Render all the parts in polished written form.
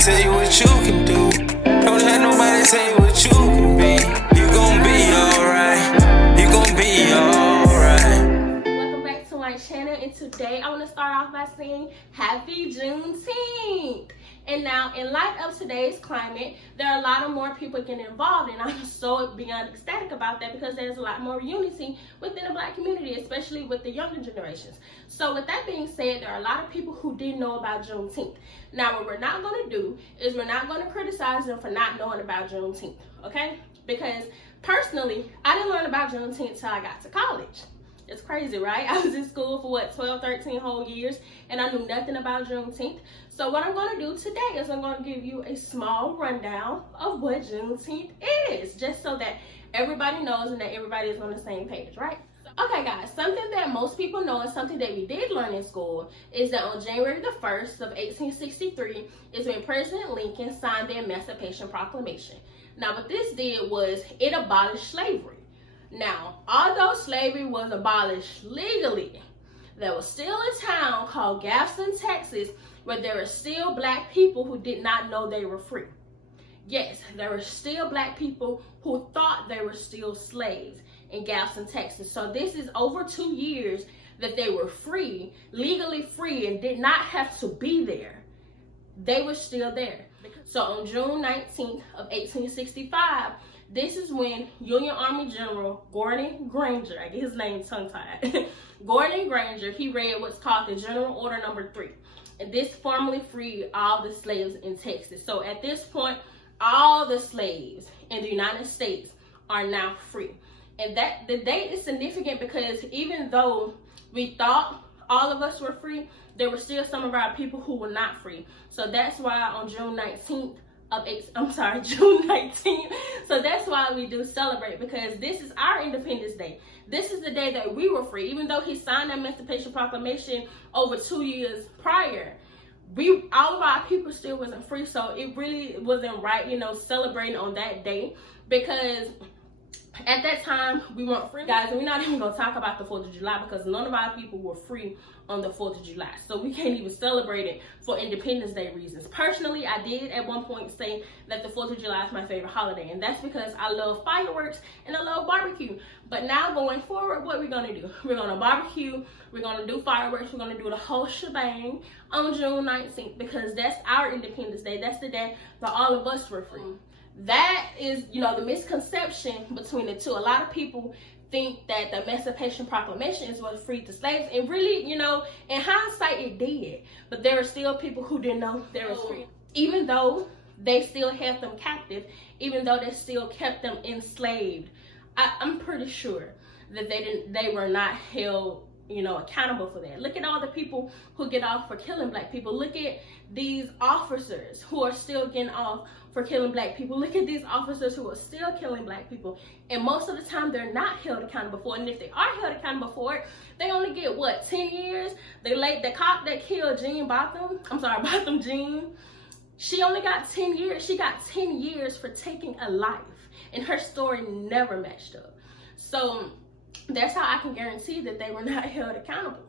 tell you what you can do. Don't let nobody tell you what you can be. You gon' be alright. You gon' be alright. Welcome back to my channel, and today I want to start off by saying Happy Juneteenth. And now, in light of today's climate, there are a lot of more people getting involved, and I'm so beyond ecstatic about that because there's a lot more unity within the Black community, especially with the younger generations. So with that being said, there are a lot of people who didn't know about Juneteenth. Now, what we're not going to do is we're not going to criticize them for not knowing about Juneteenth, okay? Because personally, I didn't learn about Juneteenth until I got to college. It's crazy, right? I was in school for 12, 13 whole years, and I knew nothing about Juneteenth. So what I'm going to do today is I'm going to give you a small rundown of what Juneteenth is, just so that everybody knows and that everybody is on the same page, right? Okay, guys, something that most people know and something that we did learn in school is that on January the 1st of 1863 is when President Lincoln signed the Emancipation Proclamation. Now, what this did was it abolished slavery. Now, although slavery was abolished legally, there was still a town called Galveston, Texas, where there were still Black people who did not know they were free. Yes, there were still Black people who thought they were still slaves in Galveston, Texas. So this is over 2 years that they were free, legally free, and did not have to be there. They were still there. So on June 19th of 1865, this is when Union Army General Gordon Granger, I get his name tongue-tied, Gordon Granger, he read what's called the General Order Number 3. And this formally freed all the slaves in Texas. So at this point, all the slaves in the United States are now free. And that the date is significant because even though we thought all of us were free, there were still some of our people who were not free. So that's why on June 19th, June 19th. So that's why we do celebrate, because this is our Independence Day. This is the day that we were free. Even though he signed the Emancipation Proclamation over 2 years prior, all of our people still wasn't free. So it really wasn't right, celebrating on that day, because at that time we weren't free, guys. And we're not even gonna talk about the 4th of July because none of our people were free on the 4th of July. So we can't even celebrate it for Independence Day reasons. Personally, I did at one point say that the 4th of July is my favorite holiday, and that's because I love fireworks and I love barbecue. But now going forward, what we're gonna do? We're gonna barbecue, we're gonna do fireworks, we're gonna do the whole shebang on June 19th because that's our Independence Day. That's the day that all of us were free. That is, the misconception between the two. A lot of people think that the Emancipation Proclamation is what freed the slaves, and really, in hindsight, it did. But there are still people who didn't know they were free, even though they still held them captive, even though they still kept them enslaved. I'm pretty sure that they were not held, accountable for that. Look at all the people who get off for killing Black people. Look at these officers who are still getting off for killing Black people. Look at these officers who are still killing Black people. And most of the time, they're not held accountable for it. And if they are held accountable for it, they only get, 10 years? The cop that killed Botham Jean, she only got 10 years. She got 10 years for taking a life. And her story never matched up. So that's how I can guarantee that they were not held accountable.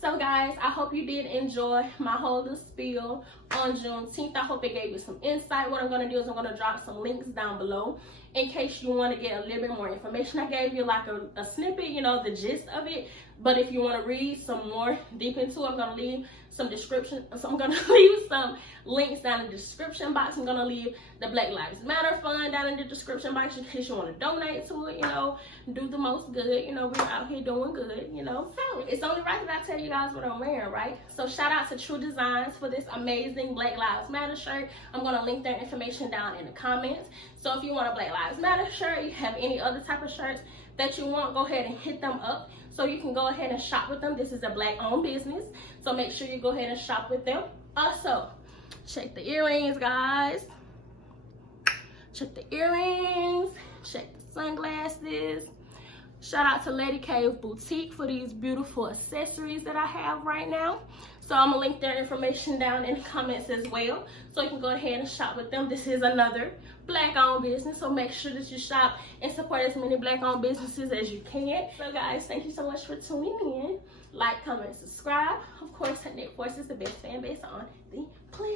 So guys, I hope you did enjoy my whole little spiel on Juneteenth. I hope it gave you some insight. What I'm going to do is I'm going to drop some links down below in case you want to get a little bit more information. I gave you like a snippet, the gist of it. But if you want to read some more deep into it, I'm going to leave some description. So I'm going to leave some links down in the description box. I'm going to leave the Black Lives Matter Fund down in the description box in case you want to donate to it, do the most good. We're out here doing good, So it's only right that I tell you guys what I'm wearing, right? So shout out to True Designs for this amazing Black Lives Matter shirt. I'm going to link their information down in the comments. So if you want a Black Lives Matter shirt, you have any other type of shirts that you want, go ahead and hit them up so you can go ahead and shop with them. This is a Black-owned business, so make sure you go ahead and shop with them. Also, check the earrings, guys. Check the earrings, check the sunglasses. Shout out to Lady Cave Boutique for these beautiful accessories that I have right now. So I'm gonna link their information down in the comments as well, so you can go ahead and shop with them. This is another Black-owned business, so make sure that you shop and support as many Black-owned businesses as you can. So guys, thank you so much for tuning in. Like, comment, subscribe. Of course, Nick Force is the best fan base on the planet.